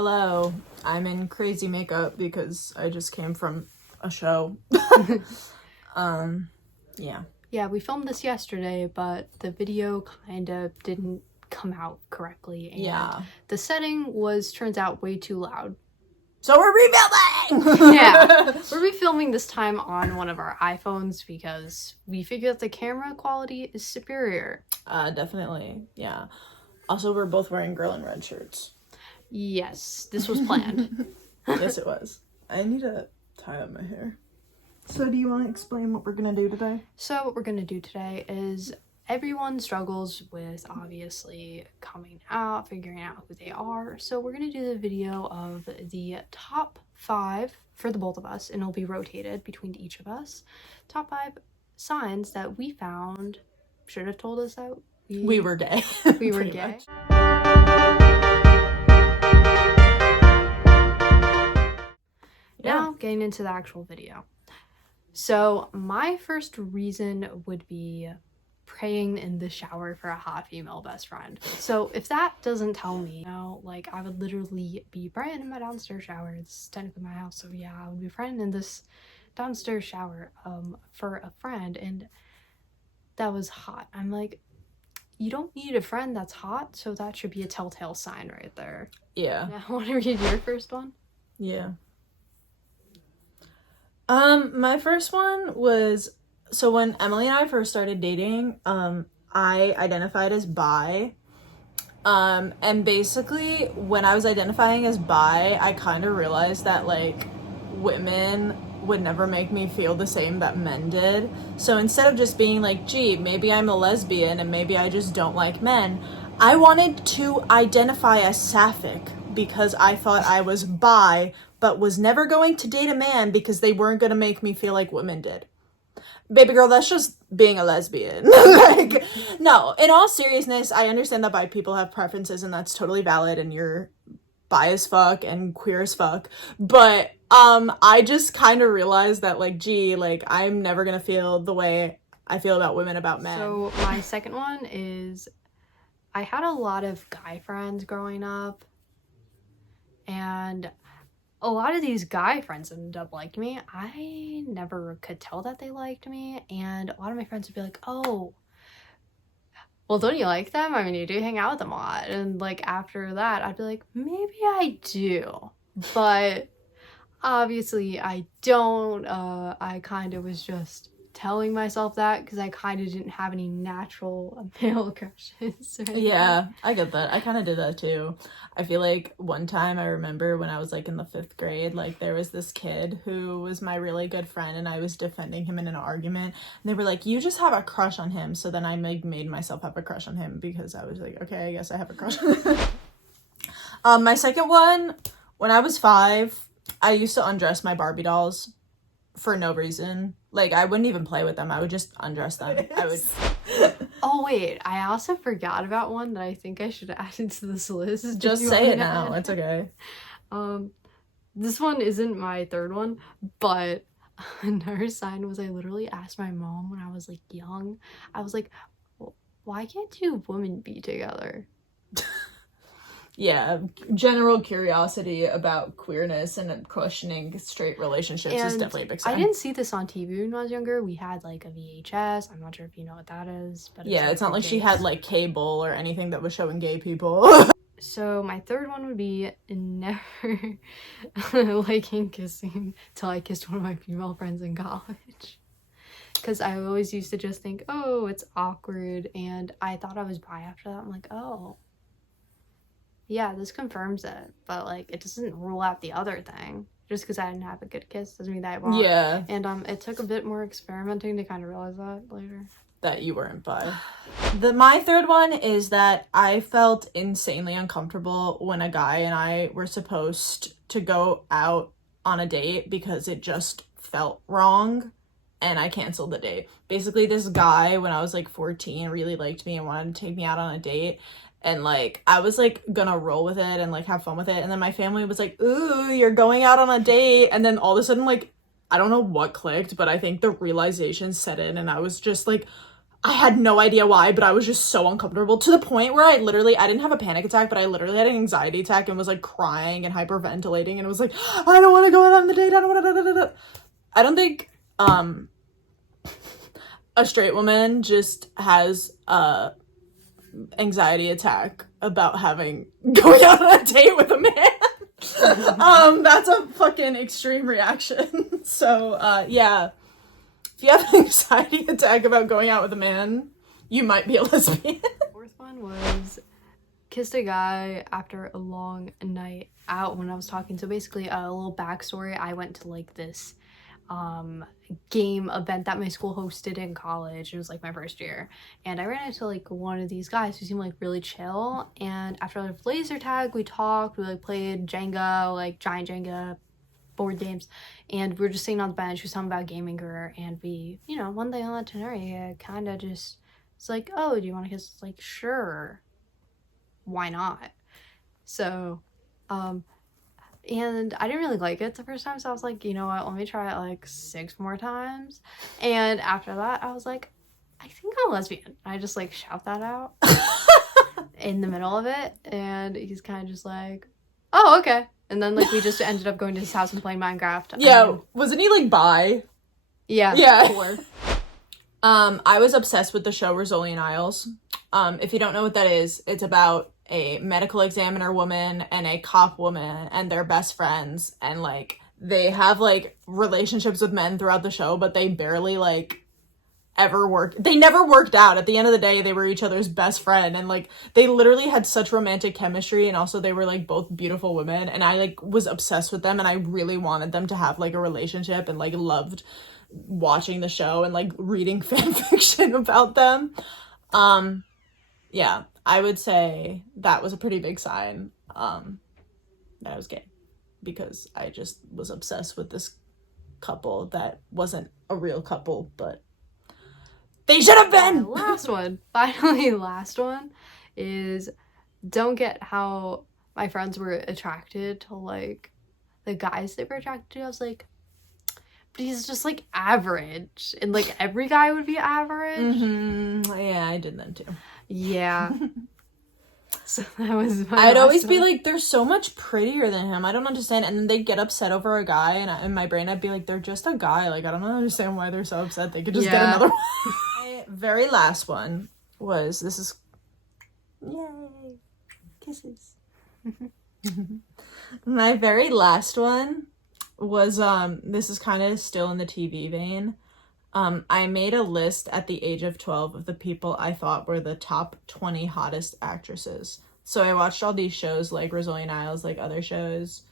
Hello, I'm in crazy makeup because I just came from a show. Yeah. Yeah, we filmed this yesterday, but the video kind of didn't come out correctly, and the setting turns out way too loud. So we're refilming! Yeah, we're refilming this time on one of our iPhones because we figured that the camera quality is superior. Definitely, yeah. Also, we're both wearing girl in red shirts. Yes, this was planned. Yes, it was. I need to tie up my hair. So do you want to explain what we're going to do today? So what we're going to do today is everyone struggles with obviously coming out, figuring out who they are. So we're going to do the video of the top 5 for the both of us, and it'll be rotated between each of us. Top 5 signs that we found should have told us that we were gay. We were gay. Now, getting into the actual video. So, my first reason would be praying in the shower for a hot female best friend. So, if that doesn't tell me, like, I would literally be praying in my downstairs shower. It's technically my house, so yeah, I would be praying in this downstairs shower for a friend, and that was hot. I'm like, you don't need a friend that's hot, so that should be a telltale sign right there. Yeah. Now, want to read your first one? Yeah. My first one was, so when Emily and I first started dating, I identified as bi. And basically when I was identifying as bi, I kind of realized that like women would never make me feel the same that men did. So instead of just being like, gee, maybe I'm a lesbian and maybe I just don't like men, I wanted to identify as sapphic because I thought I was bi, but was never going to date a man because they weren't going to make me feel like women did. Baby girl, that's just being a lesbian. Like, no, in all seriousness, I understand that bi people have preferences and that's totally valid and you're bi as fuck and queer as fuck. But I just kind of realized that like, gee, like I'm never going to feel the way I feel about women about men. So my second one is I had a lot of guy friends growing up, and a lot of these guy friends ended up liking me. I never could tell that they liked me, and a lot of my friends would be like, oh, well, don't you like them? I mean, you do hang out with them a lot. And like after that, I'd be like, maybe I do, but obviously I don't. I kind of was just telling myself that because I kind of didn't have any natural male crushes. Yeah, I get that. I kind of did that too. I feel like one time I remember when I was like in the 5th grade, like there was this kid who was my really good friend and I was defending him in an argument and they were like, you just have a crush on him. So then I made myself have a crush on him because I was like, okay, I guess I have a crush on him. My second one, when I was 5, I used to undress my Barbie dolls for no reason. Like, I wouldn't even play with them. I would just undress them. I would... Oh, wait. I also forgot about one that I think I should add into this list. Just say it now. It's okay. This one isn't my third one, but another sign was I literally asked my mom when I was, like, young. I was like, why can't two women be together? Yeah, general curiosity about queerness and questioning straight relationships is definitely a big sign. I didn't see this on TV when I was younger. We had like a VHS. I'm not sure if you know what that is, but yeah, it's not like she had like cable or anything that was showing gay people. So my third one would be never liking kissing till I kissed one of my female friends in college. Because I always used to just think, oh, it's awkward, and I thought I was bi after that. I'm like, oh. Yeah, this confirms it, but like it doesn't rule out the other thing. Just because I didn't have a good kiss doesn't mean that I won't. Yeah. And it took a bit more experimenting to kind of realize that later. That you weren't bi. My third one is that I felt insanely uncomfortable when a guy and I were supposed to go out on a date because it just felt wrong. And I canceled the date. Basically, this guy, when I was like 14, really liked me and wanted to take me out on a date. And, like, I was, like, gonna roll with it and, like, have fun with it. And then my family was like, ooh, you're going out on a date. And then all of a sudden, like, I don't know what clicked, but I think the realization set in. And I was just like, I had no idea why, but I was just so uncomfortable to the point where I didn't have a panic attack, but I literally had an anxiety attack and was like crying and hyperventilating and was like, I don't want to go out on the date. I don't want to. I don't think a straight woman just has a anxiety attack about going out on a date with a man. That's a fucking extreme reaction. So yeah. If you have an anxiety attack about going out with a man, you might be a lesbian. Fourth one was kissed a guy after a long night out when I was talking. So basically, a little backstory. I went to like this game event that my school hosted in college. It was like my first year. And I ran into like one of these guys who seemed like really chill. And after the laser tag, we talked, we like played Jenga, like giant Jenga board games, and we were just sitting on the bench. We were talking about gaming career, and we, you know, one day on that itinerary, kind of just, it's like, oh, do you want to kiss? It's like, sure, why not? So, and I didn't really like it the first time, so I was like, you know what, let me try it like 6 more times. And after that, I was like, I think I'm a lesbian. I just like shout that out in the middle of it, and he's kind of just like, oh, okay. And then, like, we just ended up going to his house and playing Minecraft. Yeah, wasn't he, like, bi? Yeah. Yeah. Cool. I was obsessed with the show Rizzoli Isles. If you don't know what that is, it's about a medical examiner woman and a cop woman, and they're best friends, and, like, they have, like, relationships with men throughout the show, but they barely, like, they never worked out. At the end of the day, they were each other's best friend, and like they literally had such romantic chemistry, and also they were like both beautiful women, and I like was obsessed with them, and I really wanted them to have like a relationship, and like loved watching the show and like reading fan fiction about them. Yeah, I would say that was a pretty big sign that I was gay, because I just was obsessed with this couple that wasn't a real couple, but they should have been! Last one. Finally, last one is, don't get how my friends were attracted to, like, the guys they were attracted to. I was like, but he's just, like, average. And, like, every guy would be average. Mm-hmm. Yeah, I did that, too. Yeah. So that was I'd always be like, they're so much prettier than him. I don't understand. And then they'd get upset over a guy, and in my brain, I'd be like, they're just a guy. Like, I don't understand why they're so upset. They could just get another one. My very last one was, yay, kisses. My very last one was, this is kind of still in the TV vein. I made a list at the age of 12 of the people I thought were the top 20 hottest actresses. So I watched all these shows like Rizzoli Isles, like other shows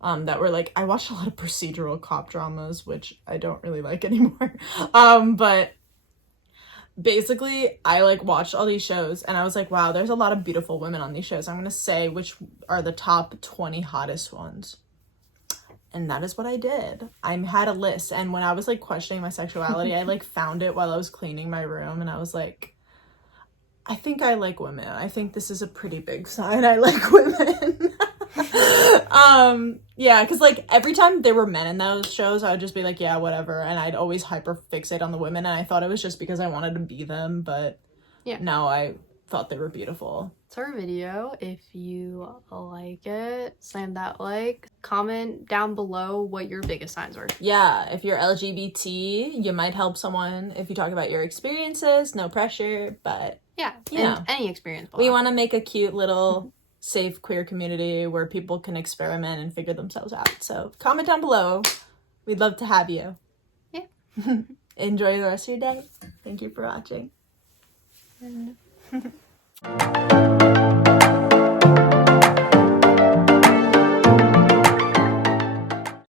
that were like, I watched a lot of procedural cop dramas, which I don't really like anymore. But basically I like watched all these shows and I was like, wow, there's a lot of beautiful women on these shows. I'm going to say which are the top 20 hottest ones. And that is what I did. I had a list, and when I was like questioning my sexuality, I like found it while I was cleaning my room, and I was like, I think I like women. I think this is a pretty big sign I like women. Yeah, because like every time there were men in those shows, I would just be like, yeah, whatever, and I'd always hyper fixate on the women, and I thought it was just because I wanted to be them, but yeah, no, I thought they were beautiful. It's our video. If you like it, slam that like. Comment down below what your biggest signs were. Yeah, if you're LGBT, you might help someone if you talk about your experiences. No pressure, but yeah, any experience. We want to make a cute little safe queer community where people can experiment and figure themselves out. So comment down below. We'd love to have you. Yeah. Enjoy the rest of your day. Thank you for watching.